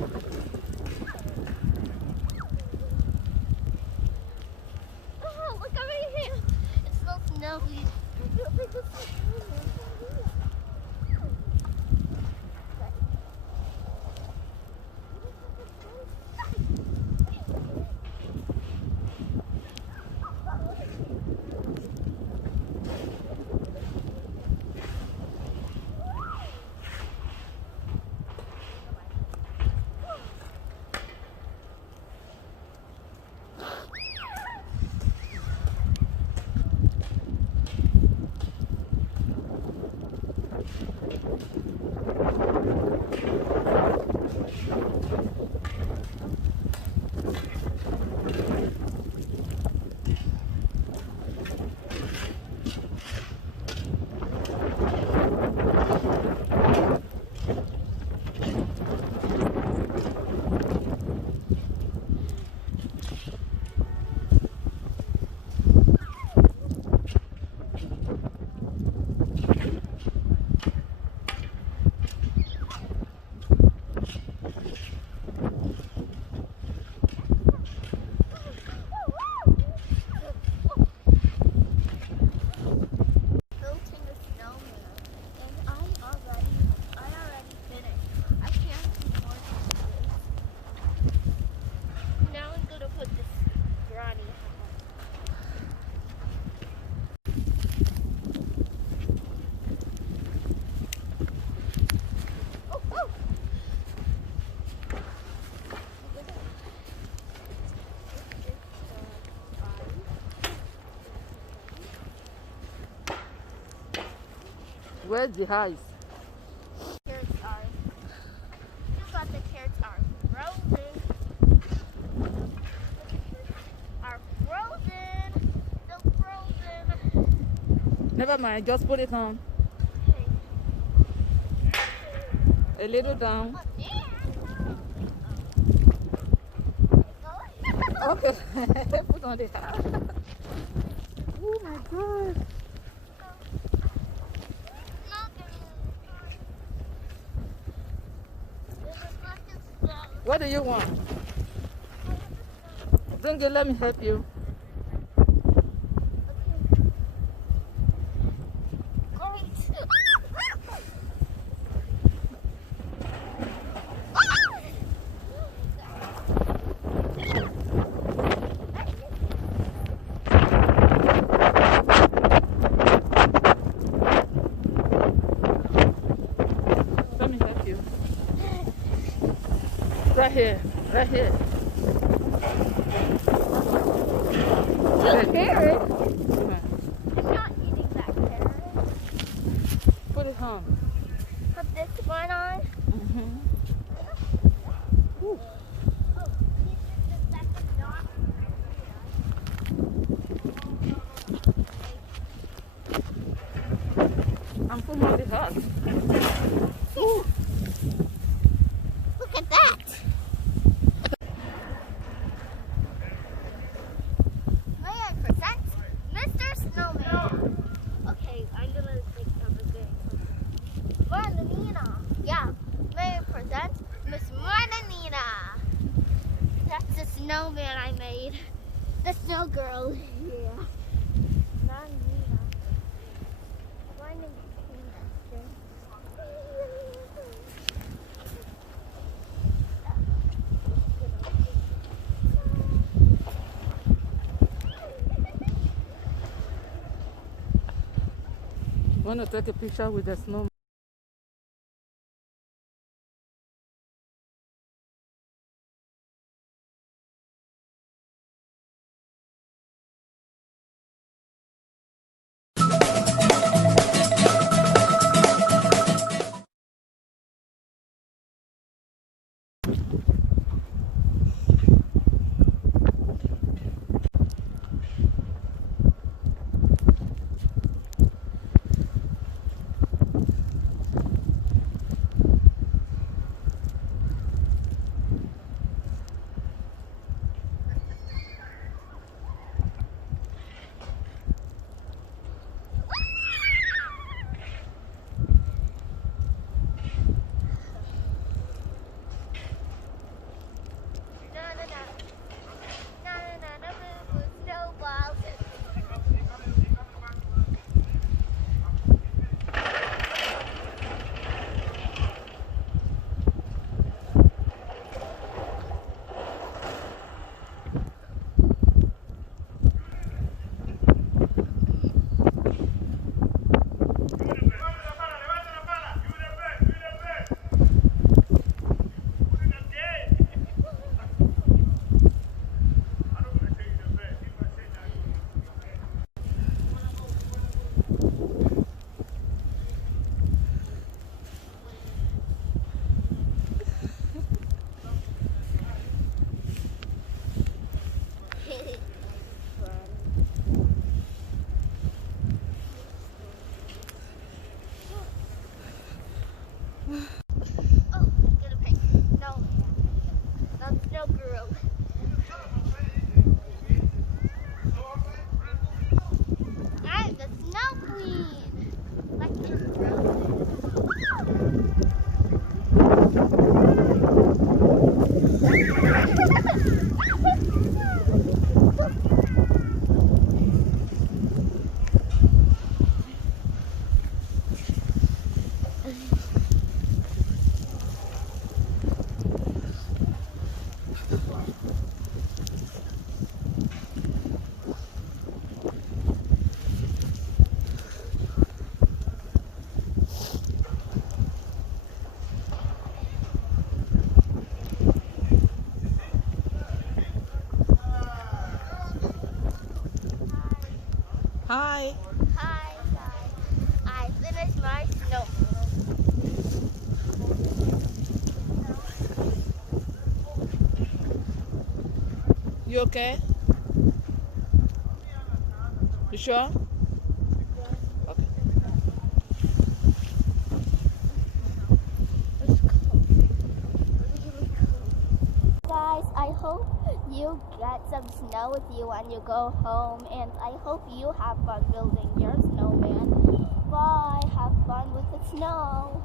Oh, look over here. It smells snowy. Where's the house? Carrots are. Just what the carrots are frozen. Are frozen. Still frozen. Never mind, just put it on. Okay. A little down. Okay, put on the house. Oh my God. What do you want? Bring it, let me help you. Let me help you. Right here, right here. Carrot? Come on. I'm not eating that carrot. Put it on. Put this one on. Ooh. Oh, this is the second dot. I'm putting on the house. Ooh. Look at that. May I present Mr. Snowman? Okay, I'm gonna think of a good Marnanina. Yeah, may I present Miss Marnanina? That's the snowman I made. The snow girl. Yeah. Marnanina. My name is Want to take a picture with the snow? room. I'm the snow queen. Like in Hi. Hi guys, I finished my snow. You okay? You sure? Okay. Guys, I hope you get some snow with you when you go home, and I hope you have fun building your snowman. Bye, have fun with the snow.